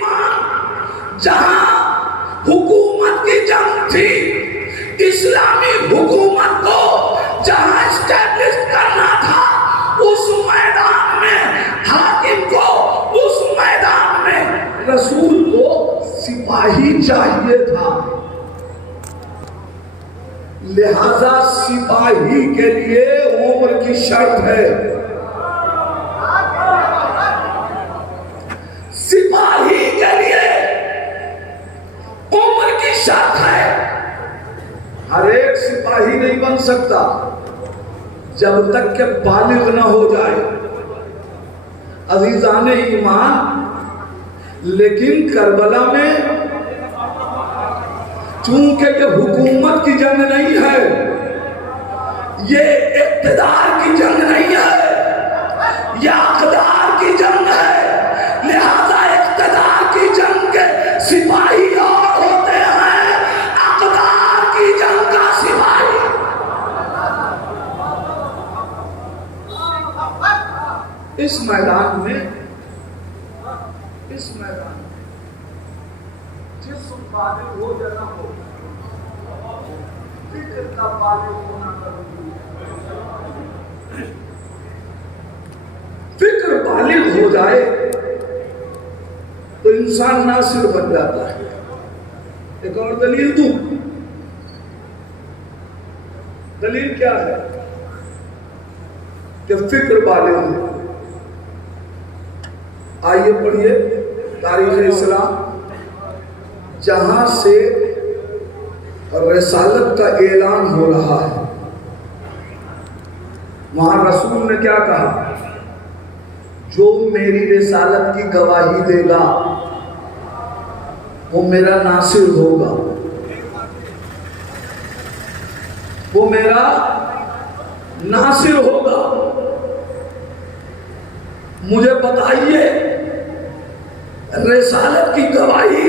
ایمان جہاں حکومت کی جنگ تھی، اسلامی حکومت کو جہاں اسٹیبلش کرنا تھا، اس میدان میں حاکم کو، اس میدان میں رسول کو سپاہی چاہیے تھا. لہذا سپاہی کے لیے عمر کی شرط ہے. سپاہی کے لیے عمر کی شرط ہے. ہر ایک سپاہی نہیں بن سکتا جب تک کہ بالغ نہ ہو جائے. عزیزان ایمان، لیکن کربلا میں چونکہ یہ حکومت کی جنگ نہیں ہے، یہ اقتدار کی جنگ نہیں ہے، یہ اقدار کی جنگ ہے. لہذا اقتدار کی جنگ کے سپاہی اور ہوتے ہیں، اقدار کی جنگ کا سپاہی. اس میدان میں جس بالغ ہو یا نہ ہو، فکر کا بالغ ہونا ضروری ہے. فکر بالغ ہو جائے تو انسان ناصر بن جاتا ہے. ایک اور دلیل دوں. دلیل کیا ہے کہ فکر بالغ ہے؟ آئیے پڑھیے تاریخ اسلام، جہاں سے رسالت کا اعلان ہو رہا ہے، وہاں رسول نے کیا کہا؟ جو میری رسالت کی گواہی دے گا وہ میرا ناصر ہوگا، وہ میرا ناصر ہوگا. مجھے بتائیے رسالت کی گواہی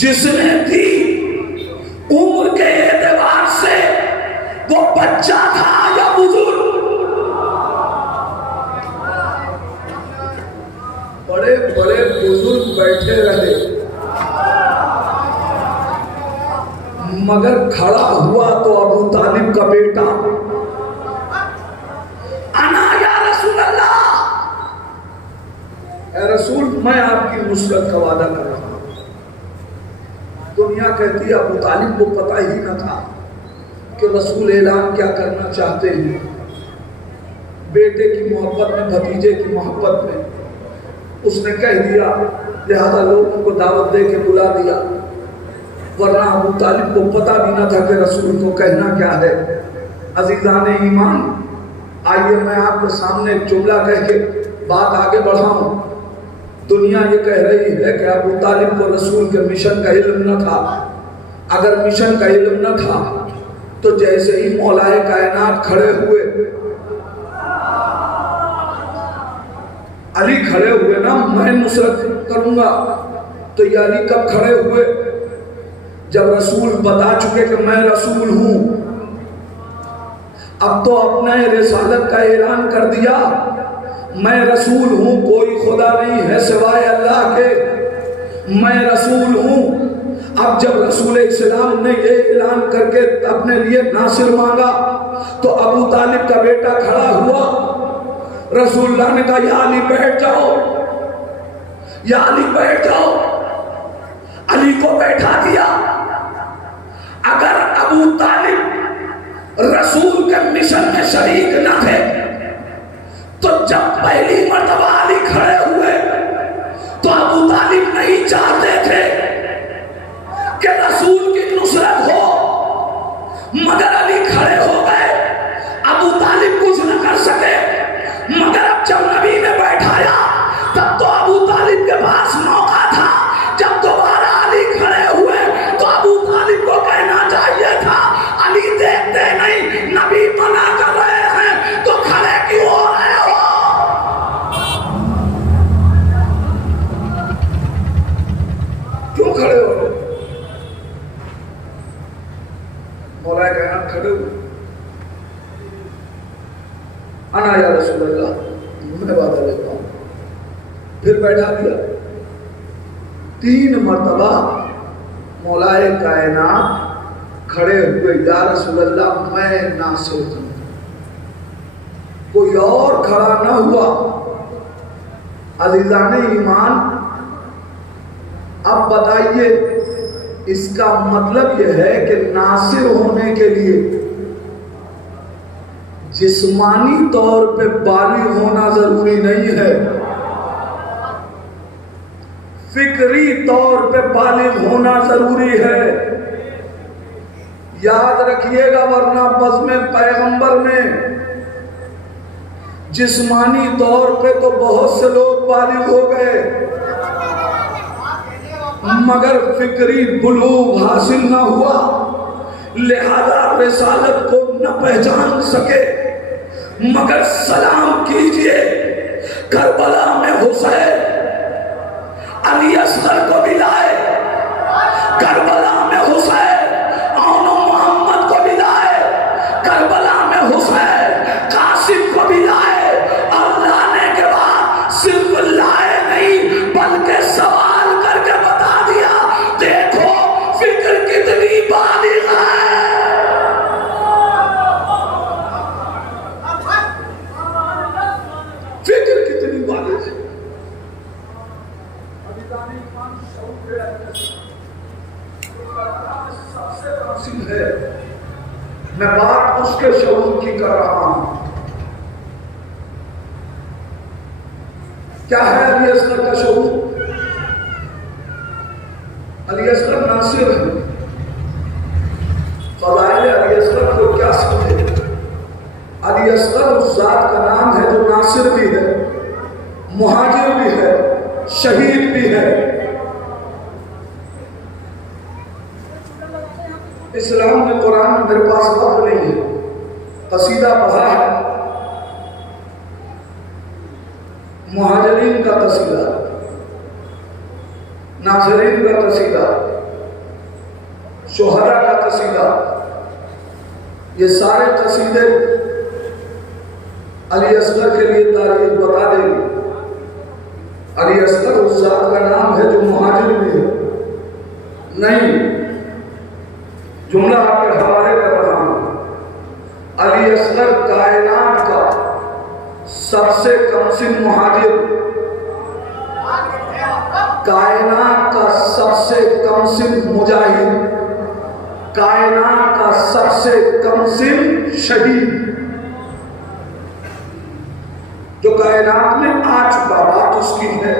جس نے دی، عمر کے اعتبار سے وہ بچہ تھا یا بزرگ؟ بڑے بڑے بزرگ بیٹھے رہے مگر کھڑا ہوا تو ابو طالب کا بیٹا. انا یا رسول اللہ، اے رسول میں آپ کی نصرت کا وعدہ کر رہا ہوں. دنیا کہتی ہے ابو طالب کو پتہ ہی نہ تھا کہ رسول اعلان کیا کرنا چاہتے ہیں. بیٹے کی محبت میں، بھتیجے کی محبت میں اس نے کہہ دیا، لہذا لوگوں کو دعوت دے کے بلا دیا. ورنہ ابو طالب کو پتہ بھی نہ تھا کہ رسول کو کہنا کیا ہے. عزیزان ایمان، آئیے میں آپ کے سامنے ایک جملہ کہہ کے بات آگے بڑھاؤں. دنیا یہ کہہ رہی ہے کہ ابو طالب کو رسول کے مشن کا علم نہ تھا. اگر مشن کا علم نہ تھا تو جیسے ہی مولائے کائنات کھڑے ہوئے، علی کھڑے ہوئے نا میں نصرت کروں گا، تو یہ علی کب کھڑے ہوئے؟ جب رسول بتا چکے کہ میں رسول ہوں. اب تو اپنا رسالت کا اعلان کر دیا، میں رسول ہوں، کوئی خدا نہیں ہے سوائے اللہ کے، میں رسول ہوں. اب جب رسول اسلام نے یہ اعلان کر کے اپنے لیے ناصر مانگا تو ابو طالب کا بیٹا کھڑا ہوا. رسول اللہ نے کہا یا علی بیٹھ جاؤ، یا علی بیٹھ جاؤ. علی کو بیٹھا دیا. اگر ابو طالب رسول کے مشن میں شریک نہ تھے تو جب پہلی مرتبہ علی کھڑے ہوئے تو ابو طالب نہیں چاہتے تھے کہ رسول کی نصرت ہو، مگر علی کھڑے ہو گئے. ابو طالب کچھ نہ کر سکے، مگر اب جب نبی نے بیٹھایا تب تو ابو طالب کے پاس موقع تھا. جب دوبارہ علی کھڑے ہوئے تو ابو طالب کو کہنا چاہیے تھا علی دیکھتے نہیں، نبی منع کر رہے ہیں تو کھڑے کیوں ہو رہے ہو؟ کیوں کھڑے ہو رہے؟ مولا کہنا کھڑے ہوئے. انا یا رسول اللہ، میں وعدہ لیتا ہوں پھر بیٹھا دیا. 3 مرتبہ مولائے کائنات کھڑے ہوئے, یا رسول اللہ میں ناصر ہوں. کوئی اور کھڑا نہ ہوا. عزیزان ایمان, اب بتائیے اس کا مطلب یہ ہے کہ ناصر ہونے کے لیے جسمانی طور پہ بالغ ہونا ضروری نہیں ہے, فکری طور پہ بالغ ہونا ضروری ہے. یاد رکھیے گا, ورنہ بزم پیغمبر میں جسمانی طور پہ تو بہت سے لوگ بالغ ہو گئے مگر فکری بلوغ حاصل نہ ہوا, لہذا رسالت کو نہ پہچان سکے. مگر سلام کیجئے کربلا میں حسین علی اصغر کو بھی لائے, کربلا میں حسین اون محمد کو بھی لائے, کربلا میں حسین قاسم کو بھی لائے. اور لانے کے بعد صرف لائے نہیں بلکہ سوال کر کے بتا دیا, دیکھو فکر کتنی بالغ ہے. فکر کتنی بالغ ہے. میں بات اس کے شعور کی کر رہا ہوں. کیا ہے علی اصغر کا شعور؟ علی اصغر ناصر ہے. فضائل علی اصغر کو کیا سمجھے؟ علی اصغر اس ذات کا نام ہے جو ناصر بھی ہے, مہاجر بھی ہے, شہید بھی ہے. اسلام میں قرآن میں میرے پاس وقت نہیں ہے, قصیدہ پڑھا ہے مہاجرین کا قصیدہ, ناصرین کا قصیدہ, شہداء کا قصیدہ. یہ سارے قصیدے علی اصغر کے لیے تاریخ بتا دیں گے. علی اصغر اس ذات کا نام ہے جو مہاجر بھی ہے. نہیں, جملہ آپ کے حوالے کر رہا ہوں. علی اصغر کائنات کا سب سے کم سن مہاجر, کائنات کا سب سے کم سن مجاہد, کائنات کا سب سے کم سن شہید, جو کائنات میں آ چکا, بات اس کی ہے.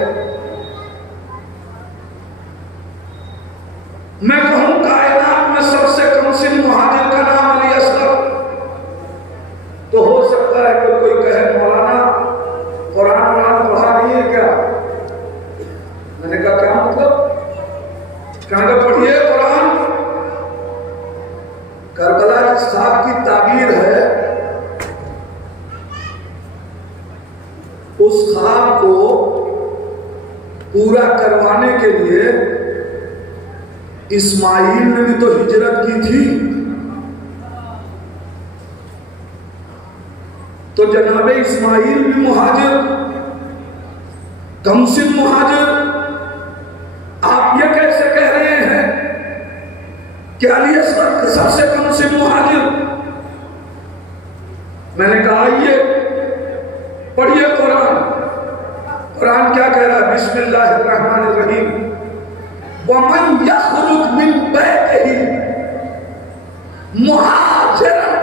میں کہوں کائنات میں سب سے کم سن مہاجر کا نام علی اصغر, تو ہو سکتا ہے کہ کوئی کہے مولانا قرآن پڑھا نہیں ہے کیا؟ میں نے کہا کیا مطلب؟ کہاں کہ پڑھیے قرآن. کربلا صاحب کی تعبیر ہے, اس خواب کو پورا کروانے کے لیے اسماعیل نے بھی تو ہجرت کی تھی, تو جناب اسماعیل بھی مہاجر, کم سن مہاجر. آپ یہ کیسے کہہ رہے ہیں کہ علی اصغر سب سے کم سن مہاجر؟ میں نے کہا آئیے پڑھیے قرآن. قرآن کیا کہہ رہا ہے؟ بسم اللہ الرحمن الرحیم. وَمَنْ يَخْرُجْ مِنْ بَيْتِهِ مُهَاجِرًا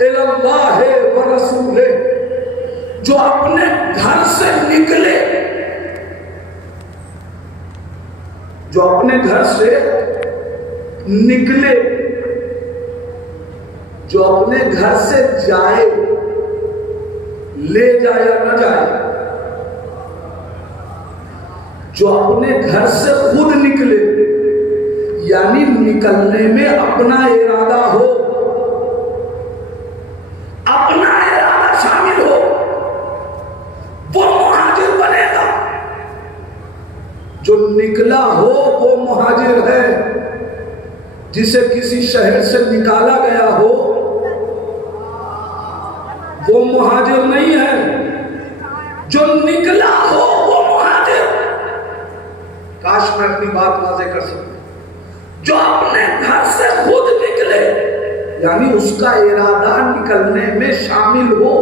إِلَى اللَّهِ وَرَسُولِهِ, جو اپنے گھر سے نکلے, جو اپنے گھر سے نکلے, جو اپنے گھر سے جائے, لے جائے یا نہ جائے, جو اپنے گھر سے خود نکلے, یعنی نکلنے میں اپنا ارادہ ہو, اپنا ارادہ شامل ہو, وہ مہاجر بنے گا. جو نکلا ہو وہ مہاجر ہے. جسے کسی شہر سے نکالا گیا ہو وہ مہاجر نہیں ہے. جو نکلا ہو وہ کاش میں اپنی بات واضح کر سکتا. جو اپنے گھر سے خود نکلے یعنی اس کا ارادہ نکلنے میں شامل ہو.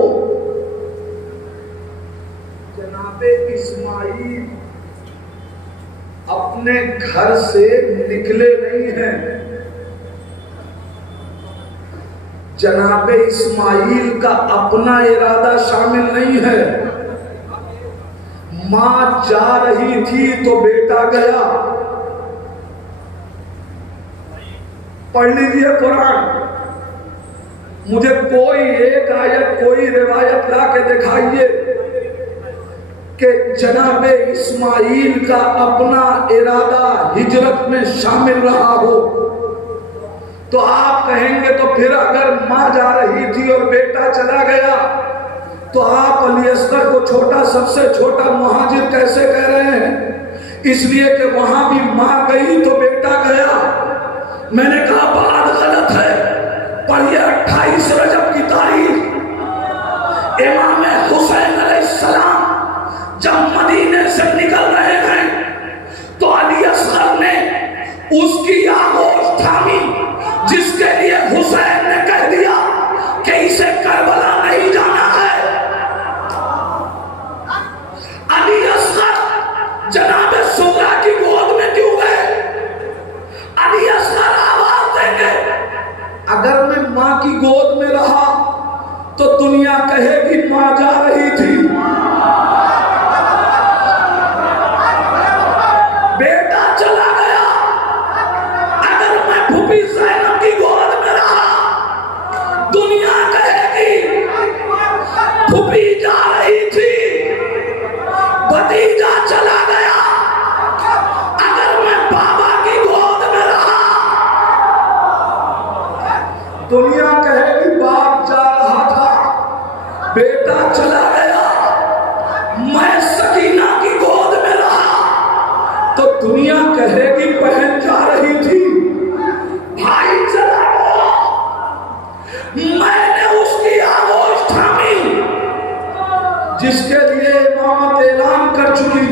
جناب اسماعیل اپنے گھر سے نکلے نہیں ہیں. جناب اسماعیل کا اپنا ارادہ شامل نہیں ہے. ماں جا رہی تھی تو بیٹا گیا. پڑھ لیجیے قرآن. مجھے کوئی ایک آیت کوئی روایت لا کے دکھائیے کہ جناب اسماعیل کا اپنا ارادہ ہجرت میں شامل رہا ہو. تو آپ کہیں گے تو پھر اگر ماں جا رہی تھی اور بیٹا چلا گیا تو آپ علی اصغر کو چھوٹا سب سے چھوٹا مہاجر کیسے کہہ رہے ہیں؟ اس لیے کہ وہاں بھی ماں گئی تو بیٹا گیا. میں نے کہا بات غلط ہے. پڑھیے 28 رجب کی تاریخ امام حسین علیہ السلام جب مدینے سے نکل رہے ہیں تو علی اصغر نے اس کی آغوش تھامی جس کے لیے حسین نے کہہ دیا کہ اسے کربلا نہیں جانا ہے. علی اصغر جناب سغرا کی گود میں کیوں گئے؟ علی اصغر آواز دیں گے اگر میں ماں کی گود میں رہا تو دنیا کہے گی ماں جا رہی تھی. بیٹا چلا گیا. اگر میں پھوپھی زینب کی گود میں رہا دنیا کہے گی پھوپھی جا رہی تھی. بھتیجا چلا گیا. اگر میں بابا کی گود میں رہا دنیا کہے گی باپ جا رہا تھا بیٹا چلا گیا. میں سکینہ کی گود میں رہا تو دنیا کہے گی بہن جا رہی تھی. بھائی چلا گیا. میں نے اس کی آغوش تھامی جس کے لیے امامت اعلان کر چکی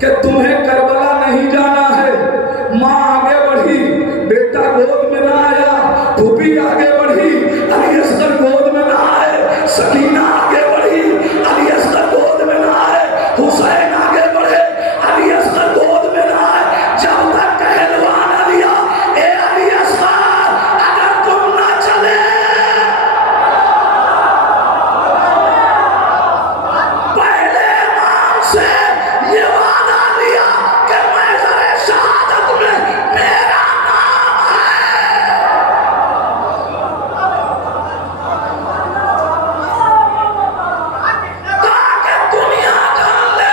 کہ تمہیں کربلا نہیں جانا ہے. ماں آگے بڑھی بیٹا گود میں نہ آیا. پھوپھی آگے بڑھی علی اصغر گود میں نہ آئے. سکینہ آگے بڑھی علی اصغر گود میں نہ آئے. حسین آگے بڑھے علی اصغر گود میں نہ آئے. جب تک کہلوا نہ لیا اے علی اصغر اگر تم نہ چلے پہلے امام سے یہ وعدہ لیا کہ محضر شہادت میں میرا نام ہے. تاکہ دنیا جان لے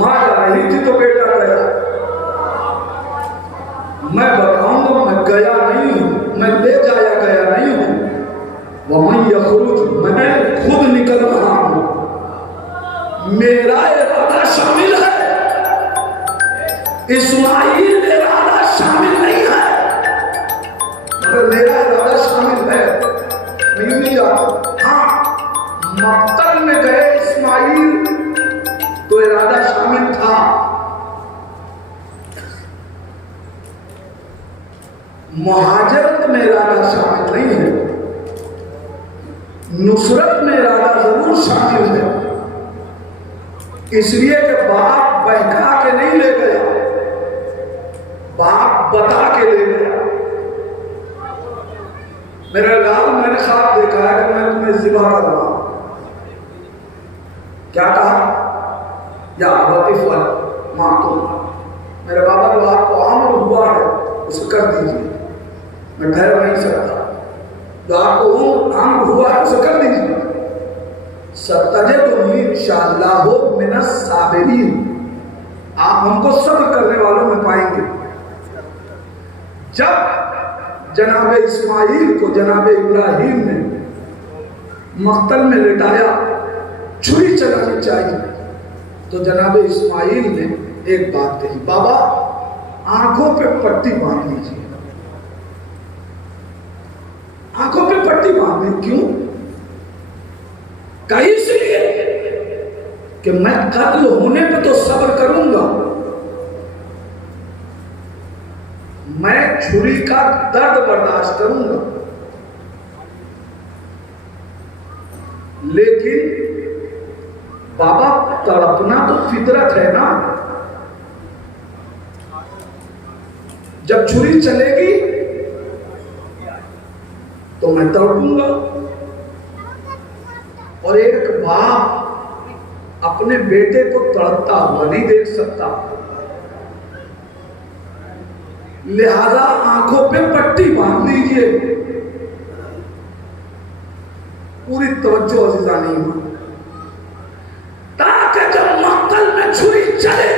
ماں جا رہی تھی تو بیٹا گیا. میں بتاؤں گا میں گیا نہیں ہوں. میں لے جایا گیا نہیں ہوں. وَمَنْ يَخْرُجْ میں خود نکل رہا ہوں. میرا ارادہ شامل ہے. اسماعیل ارادہ شامل نہیں ہے مگر میرا ارادہ شامل ہے. میں یوں نہیں جاتا. ہاں مقتل میں گئے اسماعیل تو ارادہ شامل تھا. مہاجرت میں ارادہ شامل نہیں ہے. نصرت میں ارادہ ضرور شامل ہے. اس لیے کہ باپ بہکا کے نہیں لے گیا. باپ بتا کے لے گیا. میرا لال میں نے خواب دیکھا ہے کہ میں تمہیں ذبح کر رہا ہوں. کیا کہا؟ یا وطفل معتوم. میرے بابا جو آپ کو عمر ہوا ہے اسے کر دیجیے. میں ٹھہر نہیں سکتا. جو آپ کو عمر ہوا ہے اسے کر دیجیے. ستجدنی انشاءاللہ من الصابرین، آپ ہم کو صبر کرنے والوں میں پائیں گے۔ جب جناب اسماعیل کو جناب ابراہیم نے مقتل میں لٹایا، چھری چلانی چاہیے، تو جناب اسماعیل نے ایک بات کہی، بابا آنکھوں پہ پٹی باندھ لیجیے۔ آنکھوں پہ پٹی باندھ لی، کیوں؟ کہیں اس لیے کہ میں قتل ہونے پہ تو صبر کروں گا، میں چھری کا درد برداشت کروں گا، لیکن بابا تڑپنا تو فطرت ہے نا، جب چھری چلے گی تو میں تڑپوں گا۔ اور ایک باپ اپنے بیٹے کو تڑپتا ہوا نہیں دیکھ سکتا، لہذا آنکھوں پہ پٹی باندھ لیجیے۔ پوری توجہ عزیزانی ایمان، تاکہ جب مقتل میں چھری چلے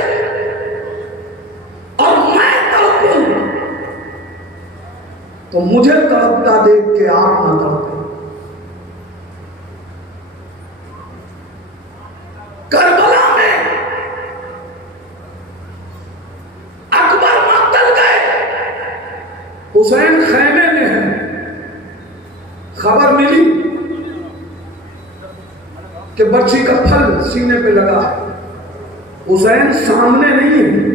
اور میں تڑپوں تو مجھے تڑپتا دیکھ کے آپ نہ تڑپیں۔ کربلا میں اکبر مقتل گئے، حسین خیمے میں ہیں، خبر ملی کہ بچی کا پھل سینے پہ لگا ہے، حسین سامنے نہیں ہے،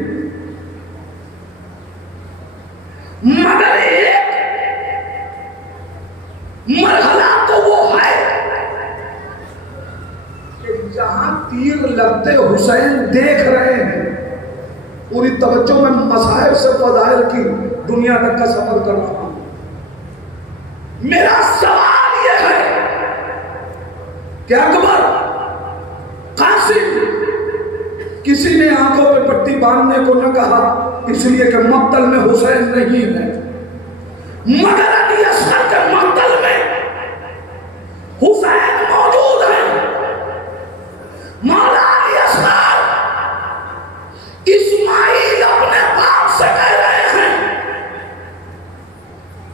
مگر ایک مرحلہ تو وہ ہے کہ جہاں تیر لگتے حسین دیکھ رہے ہیں۔ پوری توجہ میں مصائب سے فضائل کی دنیا تک کا سفر کر رہا ہوں۔ میرا سوال یہ ہے کہ اکبر، قاسم، کسی نے آنکھوں پہ پٹی باندھنے کو نہ کہا، اس لیے کہ مقتل میں حسین نہیں ہے، مگر علی اصغر کے مقتل میں حسین موجود ہے۔ مولا علی اصغر اسماعیل اپنے باپ سے کہہ رہے ہیں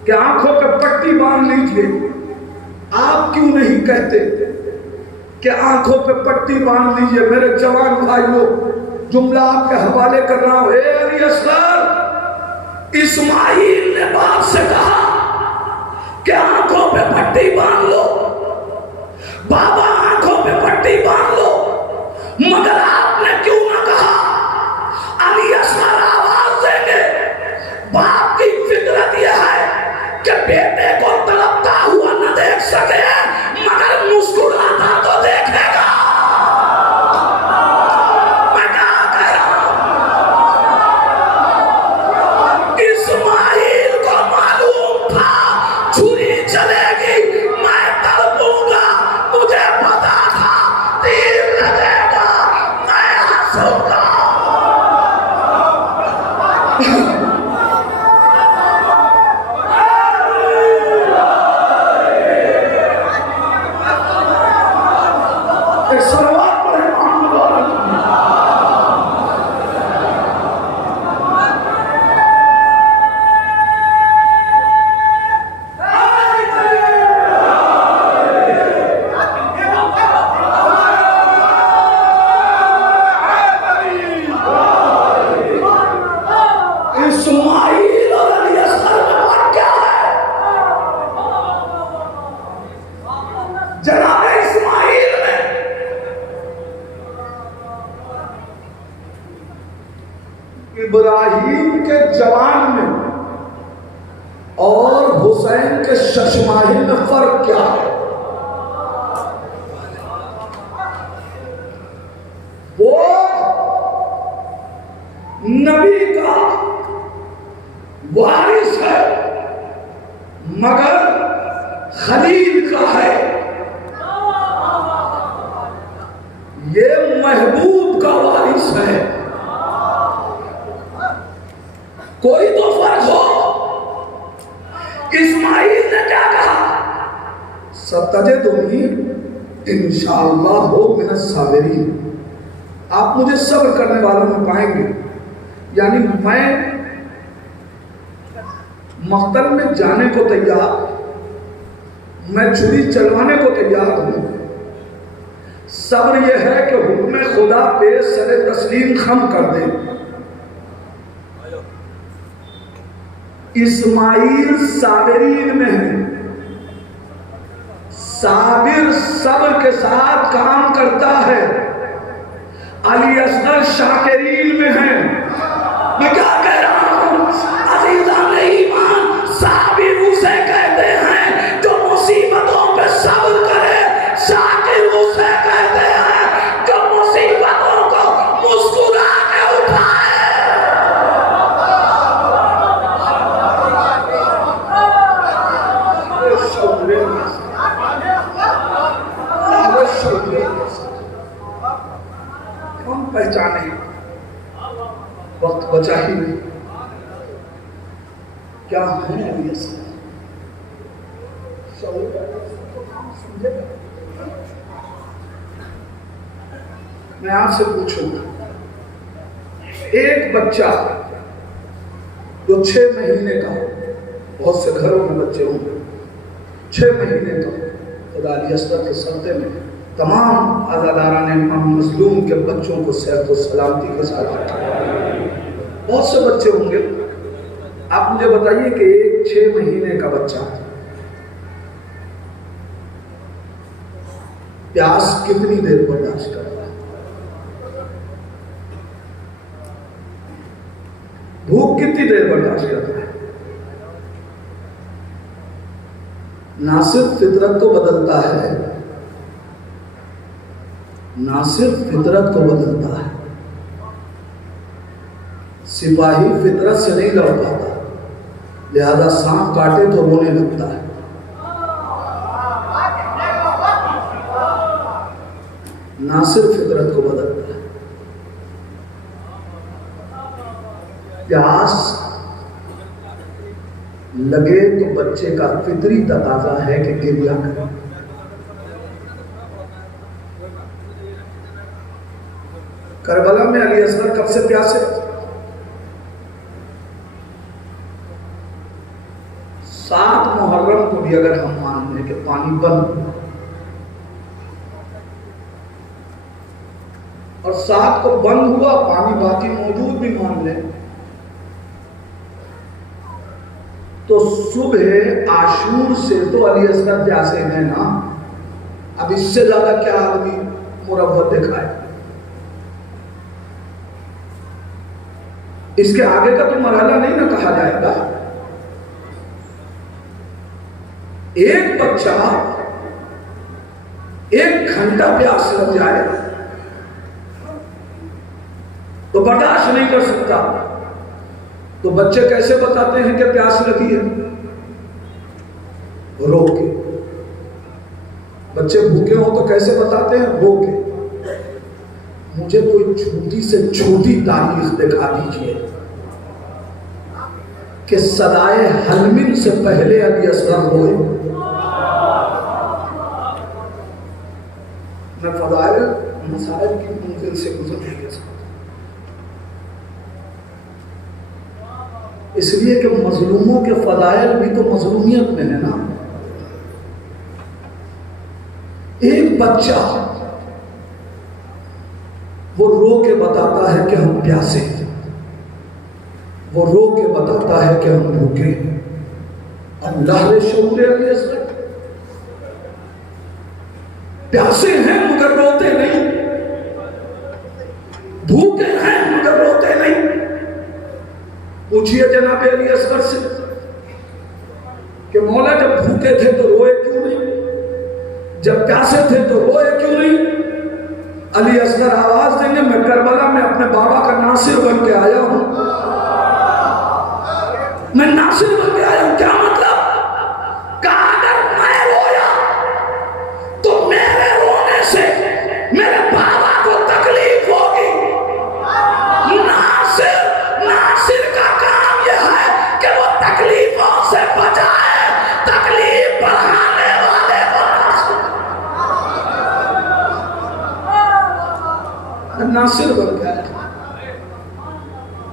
کہ آنکھوں پہ پٹی باندھ لیجیے، آپ کیوں نہیں کہتے کہ آنکھوں پہ پٹی باندھ لیجیے؟ میرے جوان بھائیوں، جملہ آپ کے حوالے کر رہا ہوں، اے علی اصغر، اسماعیل نے باپ سے کہا کہ آنکھوں پہ پٹی باندھ لو، بابا آنکھوں پہ پٹی باندھ لو، مگر آپ نے کیوں نہ کہا؟ علی اصغر آواز دیں گے، باپ کی فطرت یہ ہے کہ بیٹے کو تڑپتا ہوا نہ دیکھ سکے مگر مسکراتا تو دیکھے گا۔ میں کہا کہہ رہا ہوں، اسماعیل کو معلوم تھا چھری چلے گی، میں تڑپوں گا، مجھے پتا تھا تیر لگے گا، میں ہنسوں گا۔ ایک صلوات پڑھیں محمد اور اسماعیل اور علی اصغر میں فرق کیا ہے؟ جناب اسماعیل میں ابراہیم کے جوان میں اور حسین کے ششماہی میں فرق کیا ہے؟ وہ نبی کا وارث ہے مگر خلیل کا ہے، یہ محبوب کا وارث ہے۔ کوئی تو فرق ہو۔ اسماعیل نے کیا کہا؟ ستجدنی انشاءاللہ ہو من الصابرین، آپ مجھے صبر کرنے والوں میں پائیں گے. یعنی میں مقتل میں جانے کو تیار، میں چھری چلوانے کو تیار ہوں. صبر یہ ہے کہ حکم خدا پہ سر تسلیم خم کر دیں. اسماعیل صابرین میں ہے، صابر صبر کے ساتھ کام کرتا ہے. علی اصغر شاکرین میں ہے. میں کیا کہہ رہا ہوں عزیزان ایمان، صابر اسے کہتے ہیں جو مصیبتوں پہ صبر کرے، شاکر اسے کہتے ہیں جو مصیبتوں کو مسکرا کے اٹھائے. ہم پہچانے وقت بچا ہی نہیں کیا ہے ابھی میں آپ سے پوچھوں، ایک بچہ جو 6 مہینے کا ہو، بہت سے گھروں میں بچے ہوں گے 6 مہینے کا، خدا علی اصغر کے صدقے میں تمام عزاداران امام مظلوم کے بچوں کو صحت و سلامتی کے ساتھ رکھا. بہت سے بچے ہوں گے. آپ مجھے بتائیے کہ ایک 6 مہینے کا بچہ پیاس کتنی دیر برداشت کرتا ہے؟ بھوک کتنی دیر برداشت کرتا ہے؟ نہ صرف فطرت کو بدلتا ہے، نہ صرف فطرت کو بدلتا ہے، سپاہی فطرت سے نہیں لڑ پاتا، لہذا سانپ کاٹے تو رونے لگتا ہے. نہ صرف فطرت کو بدلتا ہے، پیاس لگے تو بچے کا فطری تقاضا ہے کہ گریہ کرے. کربلا میں علی اصغر کب سے پیاسے؟ 7 محرم کو بھی اگر ہم مان لیں کہ پانی بند اور 7 کو بند ہوا، پانی باقی موجود بھی مان لیں، تو صبح عاشور سے تو علی اصغر پیاسے ہیں نا. اب اس سے زیادہ کیا آدمی مروت دکھائے؟ اس کے آگے کا تو مرحلہ نہیں نہ کہا جائے گا. ایک بچہ 1 گھنٹہ پیاس لگ جائے تو برداشت نہیں کر سکتا، تو بچے کیسے بتاتے ہیں کہ پیاس لگی ہے؟ رو کے. بچے بھوکے ہوں تو کیسے بتاتے ہیں؟ رو کے. مجھے کوئی چھوٹی سے چھوٹی تاریخ دکھا دیجئے کہ صدائے حلمن سے پہلے علی اصغر ہوئے. میں فضائل مسائل کی منزل سے گزرنے کے ساتھ، اس لیے کہ مظلوموں کے فضائل بھی تو مظلومیت میں ہے نا. ایک بچہ وہ رو کے بتاتا ہے کہ ہم پیاسے ہیں، وہ رو کے بتاتا ہے کہ ہم بھوکے ہیں. اللہ نے شعور علی اصغر پیاسے ہیں مگر روتے نہیں، بھوکے ہیں مگر روتے نہیں. پوچھئے جناب علی اصغر سے کہ مولا جب بھوکے تھے تو روئے کیوں نہیں، جب پیاسے تھے تو روئے کیوں نہیں؟ علی اصغر آواز دیں گے میں کربلا میں اپنے بابا کا ناصر بن کے آیا ہوں. میں ناصر بن کے آیا ہوں. کیا مطلب؟ کہا اگر میں رویا تو میرے رونے سے میرے بابا کو تکلیف ہوگی. ناصر کا کام یہ ہے کہ وہ تکلیفوں سے بچائے، تکلیف بڑھانے والے کو ناصر. ناصر بن گیا،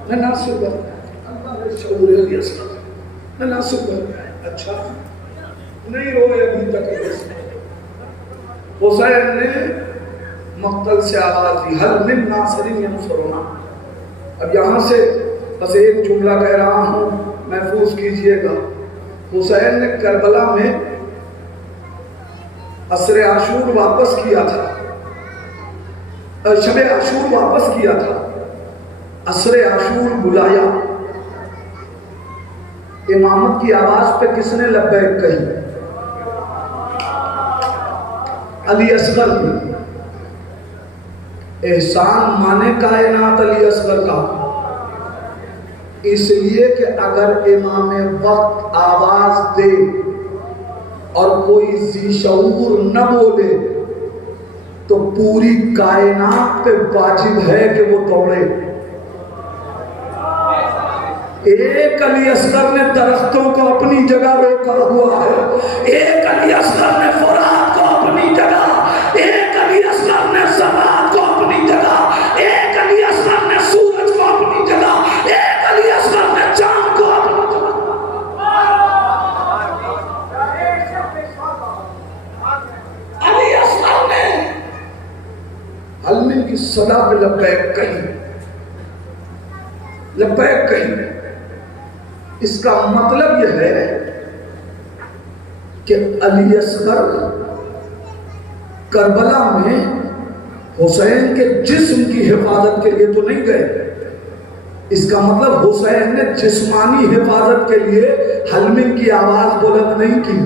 میں ناصر بن گیا، اللہ نے شعور علی اصغر میں ناصر بن گیا۔ اچھا نہیں روئے ابھی تک۔ حسین نے مقتل سے آواز دی، حل من ناصر ینصرنا۔ اب یہاں سے بس ایک جملہ کہہ رہا ہوں، محفوظ کیجئے گا۔ حسین نے کربلا میں عصر عاشور واپس کیا تھا، شب عاشور واپس کیا تھا، عصر عاشور بلایا، امامت کی آواز پہ کس نے لبیک کہی؟ علی اصغر نے۔ احسان مانے کائنات علی اصغر کا، اس لیے کہ اگر امام وقت آواز دے اور کوئی ذی شعور نہ بولے تو پوری کائنات پہ واجب ہے کہ وہ دوڑے۔ ایک علی اصغر نے درختوں کو اپنی جگہ روکا ہوا ہے، ایک علی اصغر نے فرات کو اپنی جگہ، ایک علی اصغر نے سماعت کو اپنی جگہ، ایک علی اصغر نے سورج کو اپنی جگہ، ایک علی اصغر نے چاند کو اپنی جگہ۔ علی اصغر نے حلمی کی صدا پہ لبیک کہی، لبیک کہی۔ اس کا مطلب یہ ہے کہ علی اصغر کربلا میں حسین کے جسم کی حفاظت کے لیے تو نہیں گئے، اس کا مطلب حسین نے جسمانی حفاظت کے لیے حلمن کی آواز بلند نہیں کی،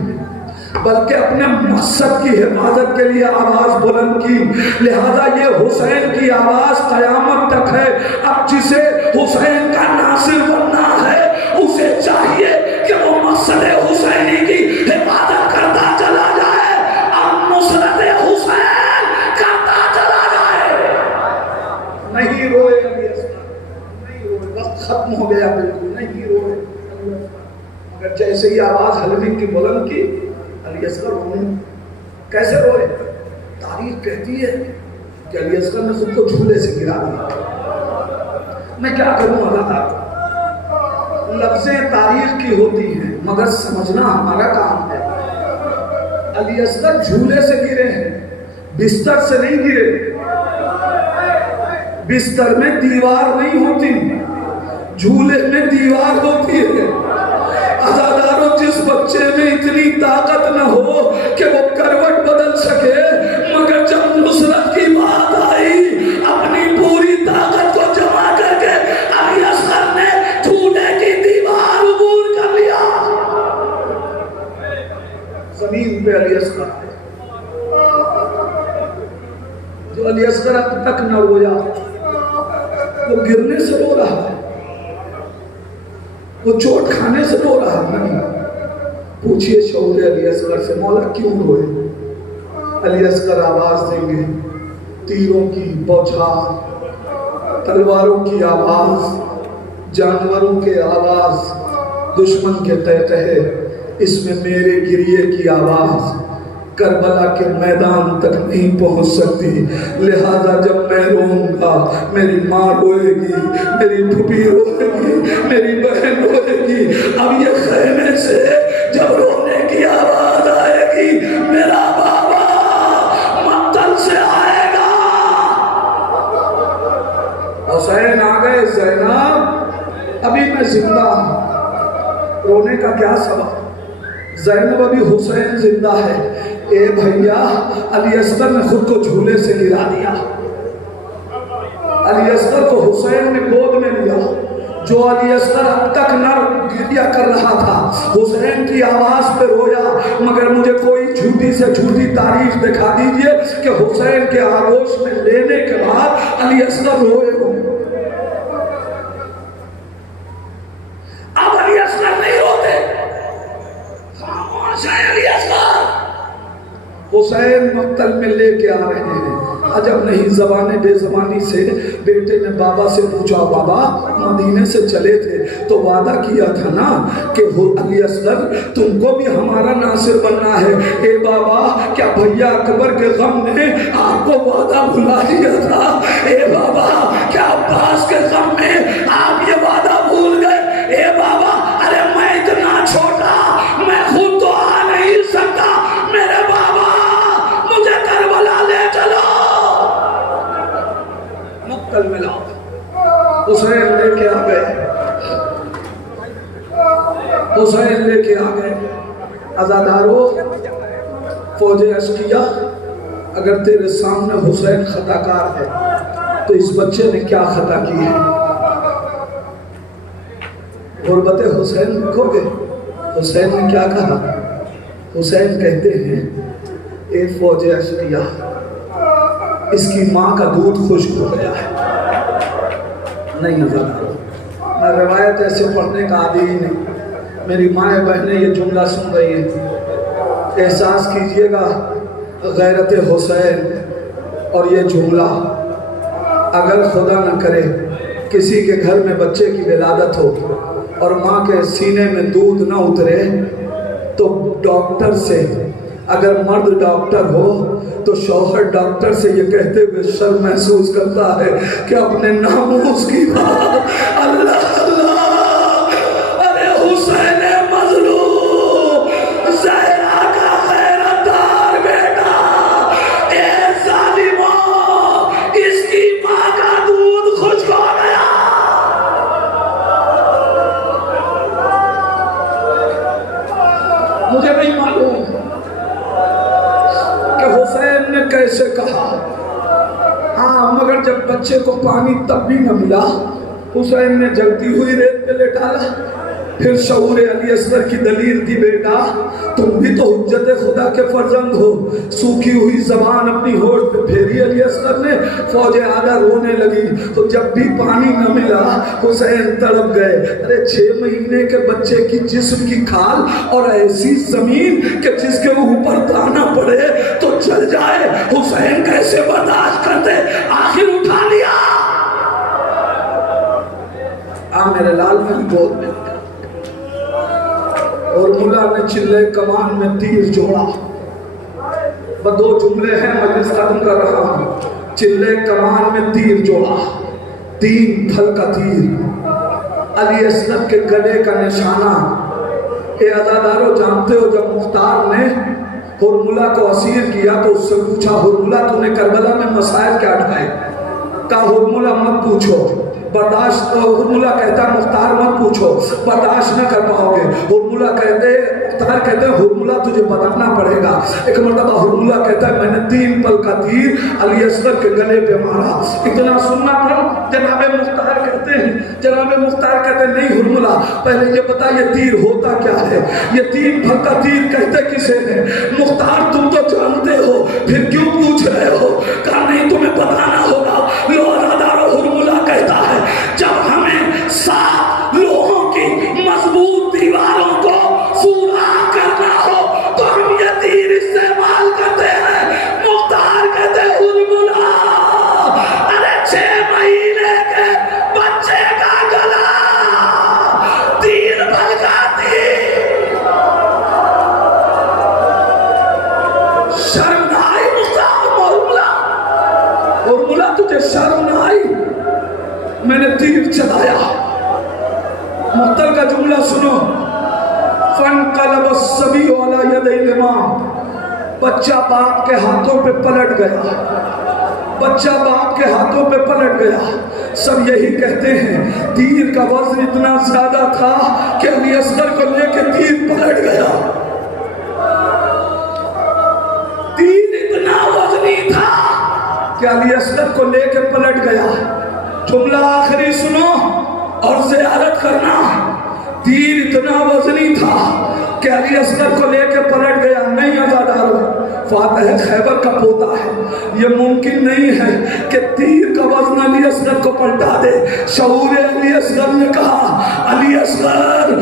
بلکہ اپنے مقصد کی حفاظت کے لیے آواز بلند کی۔ لہذا یہ حسین کی آواز قیامت تک ہے۔ اب جسے حسین کا ناصر بننا ہے اسے چاہیے کہ وہ مقصد حسینی کی حفاظت کرتا چلا جائے اور نصرت حسین کرتا چلا جائے۔ نہیں روئے علی اصغر، نہیں روئے، وقت ختم ہو گیا، بالکل نہیں روئے مگر جیسے ہی آواز حلمی کی بلند کی علی اصغر رونے۔ کیسے روئے؟ تاریخ کہتی ہے کہ علی اصغر نے خود کو جھولے سے گرا دیا۔ میں کیا کروں اللہ تعالیٰ، لفظیں تاریخ کی ہوتی ہیں مگر سمجھنا ہمارا کام ہے۔ علی اصغر جھولے سے گرے ہیں، بستر سے نہیں گرے۔ بستر میں دیوار نہیں ہوتی، جھولے میں دیوار ہوتی ہے۔ عزاداروں، جس بچے میں اتنی طاقت نہ ہو کہ وہ کروٹ بدل سکے، مگر جب نصرت کی بات آئی اپنی پوری طاقت کو جمع کر کے علی اصغر نے جھولے کی دیوار عبور کر لیا۔ زمین پہ علی اصغر ہے، جو علی اصغر اب تک نہ رویا وہ گرنے سے رو رہا ہے، وہ چوٹ کھانے سے رو رہا نہیں۔ پوچھئے شعور علی اصغر سے، مولا کیوں روئے؟ علی اصغر آواز دیں گے، تیروں کی بوچھار، تلواروں کی آواز، جانوروں کے آواز، دشمن کے قہقہے، اس میں میرے گریے کی آواز کربلا کے میدان تک نہیں پہنچ سکتی۔ لہذا جب میں روؤں گا میری ماں روئے گی، میری پھوپھی روئے گی، میری بہن روئے گی۔ اب یہ خیمے سے جب رونے کی آواز آئے گی میرا بابا مقتل سے آئے گا۔ حسین آ گئے، زینب ابھی میں زندہ ہوں، رونے کا کیا سبب؟ زینب ابھی حسین زندہ ہے۔ اے بھیا، علی اصغر نے خود کو جھولے سے گرا دیا، علی اصغر کو حسین نے گود میں لیا۔ جو علی اصغر اب تک نہ گریا کر رہا تھا حسین کی آواز پہ رویا، مگر مجھے کوئی جھوٹی سے جھوٹی تاریخ دکھا دیجئے کہ حسین کے آغوش میں لینے کے بعد علی اصغر روئے ہوں۔ اب علی اصغر نہیں روتے، خاموش ہے علی اصغر۔ حسین مقتل میں لے کے آ رہے ہیں، عجب نہیں زبان بے زبانی سے بیٹے نے بابا سے پوچھا بابا مدینے سے چلے تھے تو وعدہ کیا تھا نا کہ علی اصغر تم کو بھی ہمارا ناصر بننا ہے، اے بابا کیا بھیا اکبر کے غم نے آپ کو وعدہ بھلا دیا تھا؟ اے بابا کیا عباس کے غم میں آپ یہ وعدہ بھول گئے؟ اے بابا ارے میں اتنا چھوٹا میں خود تو آ نہیں سکتا، میرے بابا مجھے کربلا لے چلو۔ مقتل ملا حسین لے کے آ گئے، حسین لے کے آ گئے۔ عزادارو فوج عسکریہ اگر تیرے سامنے حسین خطا کار ہے تو اس بچے نے کیا خطا کی ہے؟ غربت حسین لکھو گے؟ حسین نے کیا کہا؟ حسین کہتے ہیں اے فوج عسکریہ اس کی ماں کا دودھ خشک ہو گیا ہے۔ نہیں نظر آ رہا، میں روایت ایسے پڑھنے کا عادی ہی نہیں، میری مائیں بہنیں یہ جملہ سن رہی ہیں، احساس کیجئے گا غیرت حسین اور یہ جملہ اگر خدا نہ کرے کسی کے گھر میں بچے کی ولادت ہو اور ماں کے سینے میں دودھ نہ اترے تو ڈاکٹر سے، اگر مرد ڈاکٹر ہو تو شوہر ڈاکٹر سے یہ کہتے ہوئے شرم محسوس کرتا ہے کہ اپنے ناموس کی بات اللہ اللہ، ارے حسین مظلوم زہرا کا غیرت دار بیٹا، اے ظالموں اس کی ماں کا دودھ خشک ہو گیا۔ مجھے نہیں معلوم کہ حسین نے کیسے کہا، ہاں مگر جب بچے کو پانی تب بھی نہ ملا، حسین نے جلتی ہوئی ریت پہ لٹالا۔ پھر شعور علی اصغر کی دلیل تھی بیٹا تم بھی تو حجت خدا کے فرزند ہو۔ سوکھی ہوئی زبان اپنی ہونٹ پہ پھیری علی اصغر نے، فوج عادہ رونے لگی تو جب بھی پانی نہ ملا حسین تڑپ گئے۔ ارے 6 مہینے کے بچے کی جسم کی کھال اور ایسی زمین کہ جس کے اوپر دانا پڑے تو چل جائے، حسین کیسے برداشت کرتے؟ آخر اٹھا لیا۔ میرے لال میری گود میں اور ملا نے چلے کمان میں تیر جوڑا۔ دو جملے ہیں مجلس ختم کر رہا ہوں۔ چلے کمان میں تیر جوڑا، 3 پھل کا تیر علی اصغر کے گلے کا نشانہ۔ اے عزادارو جانتے ہو جب مختار نے ہرملہ کو اسیر کیا تو اس سے پوچھا ہرملہ تو نے کربلا میں مسائل کیا ڈھائے؟ کہا ہرملہ مت پوچھو برداشت، ہرملہ کہتا ہے مختار مت پوچھو برداشت نہ کر پاؤ گے۔ ہرملہ مختار کہتے ہیں ہرملہ تجھے بتانا پڑے گا۔ ایک مرتبہ ہرملہ کہتا ہے میں نے 3 پل کا تیر علی اصغر کے گلے پہ مارا۔ اتنا سننا پڑا، جناب مختار کہتے ہیں نہیں ہرملہ پہلے یہ بتا یہ تیر ہوتا کیا ہے، یہ 3 پھل کا تیر کہتے کسے ہیں؟ مختار تم تو جانتے ہو پھر کیوں پوچھ رہے ہو؟ کہا نہیں تمہیں بتانا ہوگا۔ لو عزادارو ہرملہ کہتا ہے جب ہمیں 7 لوہوں کی مضبوط دیواروں کو پورا کرنا ہو تو ہم یہ تیر استعمال کرتے ہیں۔ مختار کہتے ہیں ہرملہ ارے 6 مہینے کے بچے کا گلا 3 پھل کا تیر، شرم نہ آئی ہرملہ تجھے شرم نہ آئی؟ میں نے تیر چلایا۔ مقتل کا جملہ سنو، فَانْقَلَبَ الصَّبِيُّ عَلَى يَدَيْ الْإِمَامِ، بچہ باپ کے ہاتھوں پہ پلٹ گیا، بچہ باپ کے ہاتھوں پہ پلٹ گیا۔ سب یہی کہتے ہیں تیر کا وزن اتنا زیادہ تھا کہ علی اصغر کو لے کے تیر پلٹ گیا۔ تیر اتنا وزنی تھا کہ علی اصغر کو لے کے پلٹ گیا۔ جملہ آخری سنو اور زیارت کرنا، تیر اتنا وزنی تھا کہ علی اصغر کو لے کے پلٹ گیا۔ نہیں عزادارو فاتح خیبر کا پوتا ہے، یہ ممکن نہیں ہے کہ تیر کا وزن علی اصغر کو پلٹا دے۔ شعور علی اصغر نے کہا علی اصغر